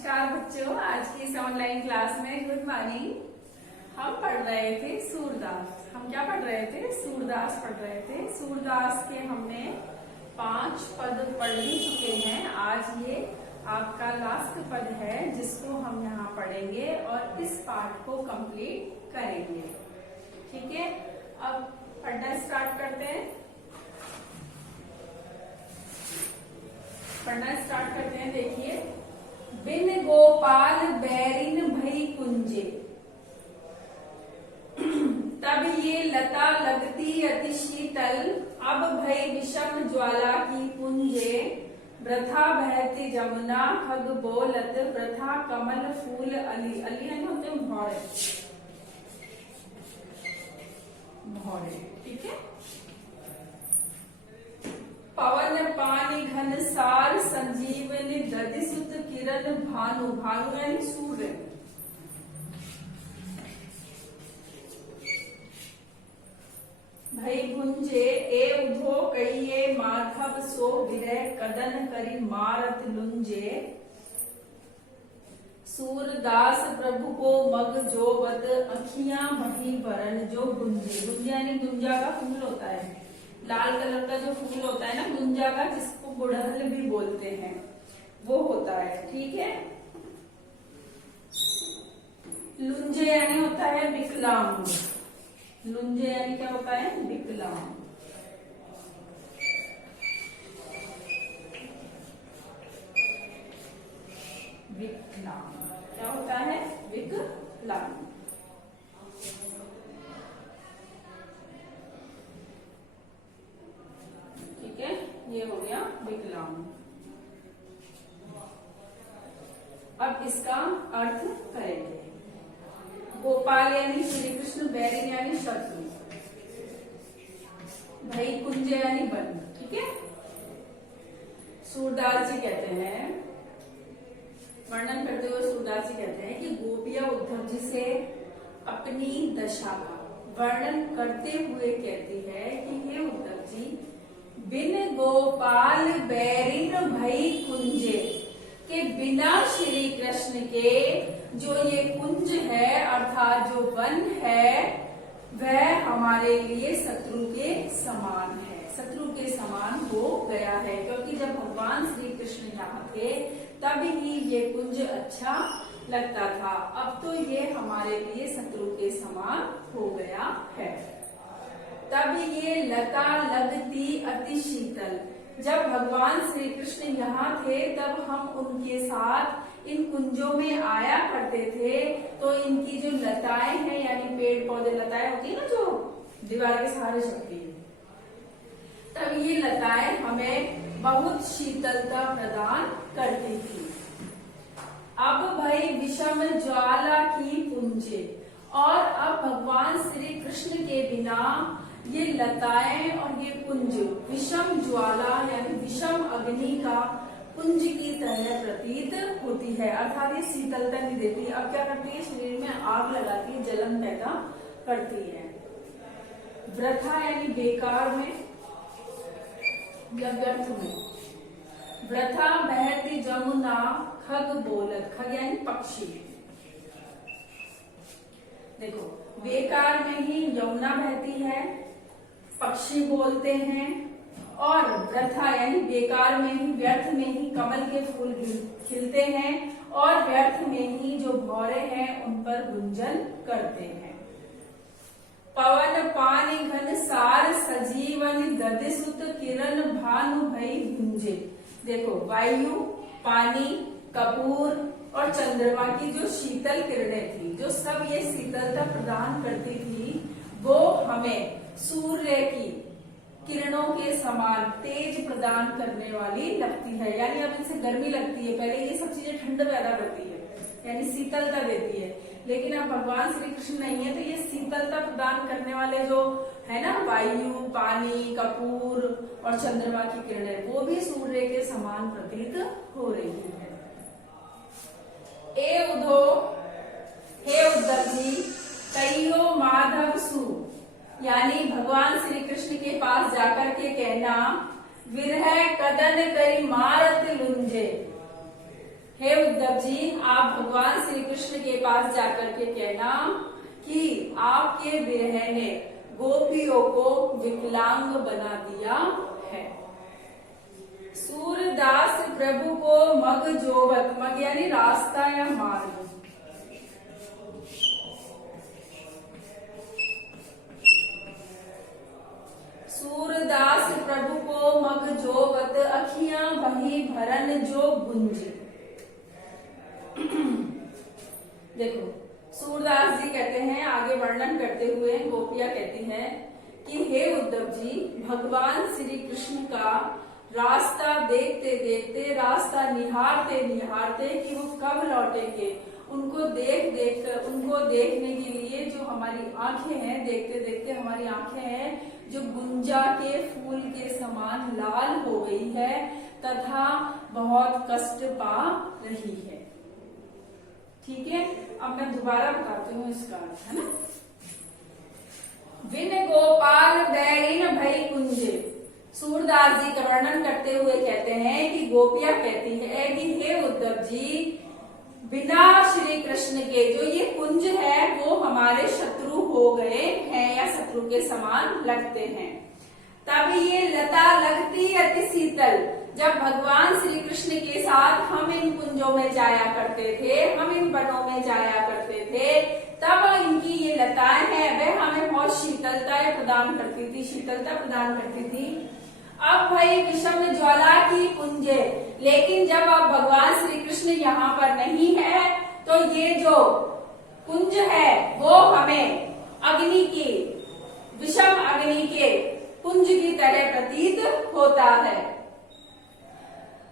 नमस्कार बच्चों, आज की इस ऑनलाइन क्लास में गुड मॉर्निंग। हम पढ़ रहे थे सूरदास। हम क्या पढ़ रहे थे? सूरदास पढ़ रहे थे। सूरदास के हमने 5 पद पढ़ ही चुके हैं। आज ये आपका लास्ट पद है जिसको हम यहाँ पढ़ेंगे और इस पाठ को कंप्लीट करेंगे। ठीक है, अब पढ़ना स्टार्ट करते हैं। पढ़ना स्टार्ट करते हैं। देखिए, बिन गोपाल बैरिन भई कुंजे, तब ये लता लगती अति शीतल, अब भई विषम ज्वाला की पुंजे, वृथा बहती जमुना खग बोलत, वृथा कमल फूल अली। अली है ना, होते भौरे भौरे। ठीक है। पवन पानी घन सार संजीवनी, दधि सुत किरण भानु। भानु यानी सूर्य। भई गुंजे ए उधो कहिए, माधव सो विरह कदन करी मारत लुंजे। सूरदास प्रभु को मग जोबत, अखियां बही बरन जो गुंजे। गुंजे यानी गुंजा का फूल होता है, लाल कलर का जो फूल होता है ना गुंजा का, जिसको गुड़हल भी बोलते हैं, वो होता है। ठीक है। लुंजे यानी होता है विकलांग। लुंजे यानी क्या होता है? विकलांग। विकलांग क्या होता है? विकलांग। ये हो गया विकलांग। अब इसका अर्थ करेंगे। गोपाल यानी श्री कृष्ण, बैरिन यानी शत्रु, भई कुंज यानी वन। ठीक है। सूरदास जी कहते हैं, वर्णन करते हुए सूरदास जी कहते हैं कि गोपिया उद्धव जी से अपनी दशा का वर्णन करते हुए कहती है कि हे उद्धव जी, बिन गोपाल बैरिन भई कुंजे, के बिना श्री कृष्ण के जो ये कुंज है अर्थात जो वन है वह हमारे लिए शत्रु के समान है, शत्रु के समान हो गया है। क्योंकि जब भगवान श्री कृष्ण यहाँ थे तब ही ये कुंज अच्छा लगता था, अब तो ये हमारे लिए शत्रु के समान हो गया है। तब ये लता लगती अति शीतल, जब भगवान श्री कृष्ण यहाँ थे तब हम उनके साथ इन कुंजों में आया करते थे, तो इनकी जो लताएं हैं यानी पेड़ पौधे, लताएं होती है ना जो दीवार के सहारे चलती है, तब ये लताएं हमें बहुत शीतलता प्रदान करती थी। अब भई विषम ज्वाला की पुंजे, और अब भगवान श्री कृष्ण के बिना ये लताएं और ये कुंज विषम ज्वाला यानी विषम अग्नि का कुंज की तरह प्रतीत होती है, अर्थात ये शीतलता नहीं देती। अब क्या करती है? शरीर में आग लगाती है, जलन पैदा करती है। वृथा यानी बेकार में या व्यर्थ में। वृथा बहती जमुना खग बोलत, खग यानी पक्षी। देखो, बेकार में ही यमुना बहती है, पक्षी बोलते हैं, और वृथा यानी बेकार में ही, व्यर्थ में ही कमल के फूल खिलते हैं, और व्यर्थ में ही जो भौरे हैं उन पर गुंजन करते हैं। पवन पानी घन सार सजीवन, दधि सुत किरण भानु भई गुंजे। देखो, वायु, पानी, कपूर और चंद्रमा की जो शीतल किरणें थी, जो सब ये शीतलता प्रदान करती थी, वो हमें सूर्य की किरणों के समान तेज प्रदान करने वाली लगती है। यानी अब इनसे गर्मी लगती है, पहले ये सब चीजें ठंड पैदा करती है यानी शीतलता देती है, लेकिन अब भगवान श्री कृष्ण नहीं है तो ये शीतलता प्रदान करने वाले जो है ना वायु, पानी, कपूर और चंद्रमा की किरणें, वो भी सूर्य के समान प्रतीत हो रही है। ए उधो, हे उद्धव जी, कहियो माधव सु, यानी भगवान श्री कृष्ण के पास जाकर के कहना, विरह कदन करी मारत लुंजे, हे उद्धव जी, आप भगवान श्री कृष्ण के पास जाकर के कहना कि आपके विरह ने गोपियों को विकलांग बना दिया है। सूरदास प्रभु को मग जोवत, मग यानी रास्ता या मार्ग, सूरदास प्रभु को मग जोवत, अखियां बही भरन जो गुंजी। देखो सूरदास जी कहते हैं, आगे वर्णन करते हुए गोपियां कहती हैं कि हे उद्धव जी, भगवान श्री कृष्ण का रास्ता देखते देखते, रास्ता निहारते निहारते कि वो कब लौटेंगे, उनको देख देख कर, उनको देखने के लिए जो हमारी आंखें हैं, देखते देखते हमारी आंखें हैं जो गुंजा के फूल के समान लाल हो गई है तथा बहुत कष्ट पा रही है। ठीक है, अब मैं दोबारा बताती हूँ इसका अर्थ, है ना। विन गोपाल दैरिन भई कुंजे, सूरदास जी का वर्णन करते हुए कहते हैं कि गोपियां कहती है कि हे उद्धव जी, बिना श्री कृष्ण के जो ये कुंज है वो हमारे शत्रु हो गए हैं या शत्रु के समान लगते हैं। तब ये लता लगती अति शीतल, जब भगवान श्री कृष्ण के साथ हम इन कुंजों में जाया करते थे, हम इन वनों में जाया करते थे, तब इनकी ये लताएं हैं वह हमें बहुत शीतलता प्रदान करती थी, शीतलता प्रदान करती थी। अब भाई विषम ज्वाला की कुंजे, लेकिन जब अब भगवान श्री कृष्ण यहाँ पर नहीं है तो ये जो कुंज है वो हमें अग्नि की, विषम अग्नि के कुंज की तरह प्रतीत होता है।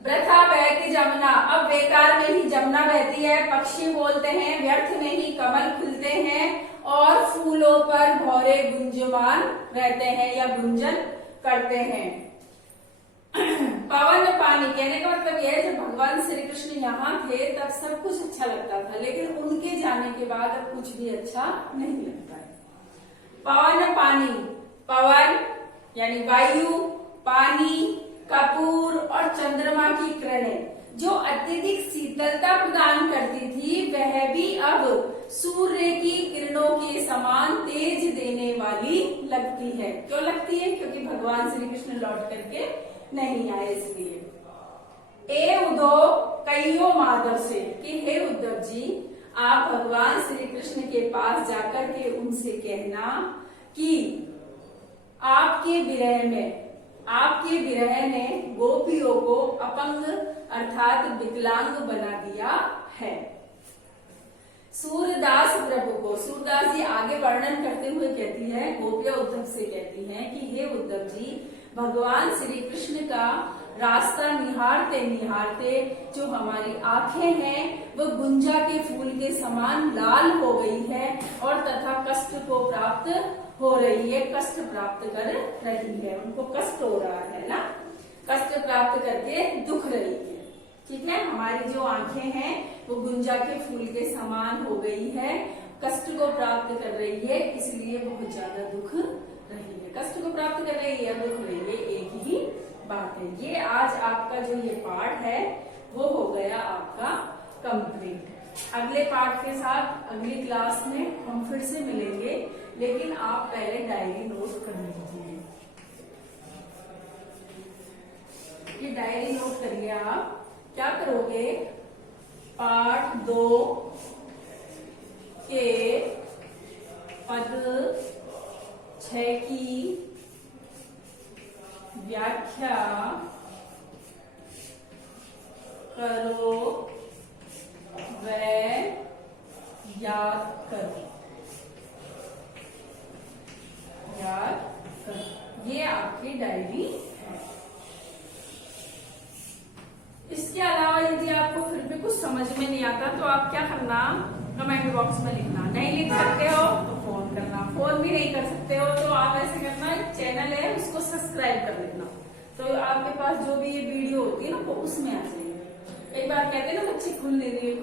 वृथा बहती जमुना, अब बेकार में ही जमुना बहती है, पक्षी बोलते हैं, व्यर्थ में ही कमल खुलते हैं और फूलों पर भौरे गुंजमान रहते हैं या गुंजन करते हैं। पवन पानी, कहने का मतलब यह है जब भगवान श्री कृष्ण यहाँ थे तब सब कुछ अच्छा लगता था, लेकिन उनके जाने के बाद अब कुछ भी अच्छा नहीं लगता है। पवन पानी, पवन यानी वायु, पानी, कपूर और चंद्रमा की किरणें जो अत्यधिक शीतलता प्रदान करती थी वह भी अब सूर्य की किरणों के समान तेज देने वाली लगती है। क्यों लगती है? क्योंकि भगवान श्री कृष्ण लौट करके नहीं आए इसलिए। ए उदो कईयो माधव से, कि हे उद्धव जी, आप भगवान श्री कृष्ण के पास जाकर के उनसे कहना कि आपके विरह ने गोपियों को अपंग अर्थात विकलांग बना दिया है। सूरदास प्रभु को, सूरदास जी आगे वर्णन करते हुए कहती है, गोपियां उद्धव से कहती हैं कि हे उद्धव जी, भगवान श्री कृष्ण का रास्ता निहारते निहारते जो हमारी आंखें हैं वो गुंजा के फूल के समान लाल हो गई है और तथा कष्ट को प्राप्त हो रही है, कष्ट प्राप्त कर रही है, उनको कष्ट हो रहा है ना, कष्ट प्राप्त करके दुख रही है। ठीक है, हमारी जो आंखें हैं वो गुंजा के फूल के समान हो गई है, कष्ट को प्राप्त कर रही है, इसलिए बहुत ज्यादा दुख रही है, कष्ट को प्राप्त कर रही है, दुख रही है, एक ही बात है। ये आज आपका जो ये पाठ है वो हो गया आपका कंप्लीट। अगले पाठ के साथ अगली क्लास में हम फिर से मिलेंगे, लेकिन आप पहले डायरी नोट कर लीजिए। ये डायरी नोट करिए। आप क्या करोगे, पाठ 2 के पद 6 की व्याख्या करो व याद करो, याद करो। ये आपकी डायरी है। इसके अलावा यदि आपको फिर भी कुछ समझ में नहीं आता तो आप क्या करना, कमेंट बॉक्स में लिखना। नहीं लिख सकते हो तो फोन करना, फोन भी नहीं कर सकते हो तो आप ऐसे करना, चैनल है उसको सब्सक्राइब कर लेना, तो आपके पास जो भी ये वीडियो होती है ना वो उसमें आ जाएगी। एक बार कहते हैं ना बच्चे खुल ले रही है,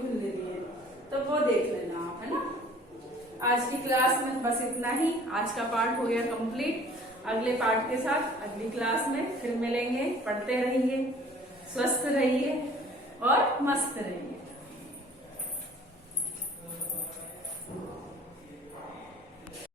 तो वो देख लेना आप, है ना। आज की क्लास में बस इतना ही, आज का पाठ हो गया कंप्लीट। अगले पाठ के साथ अगली क्लास में फिर मिलेंगे। पढ़ते रहिए, स्वस्थ रहिए और मस्त रहेंगे।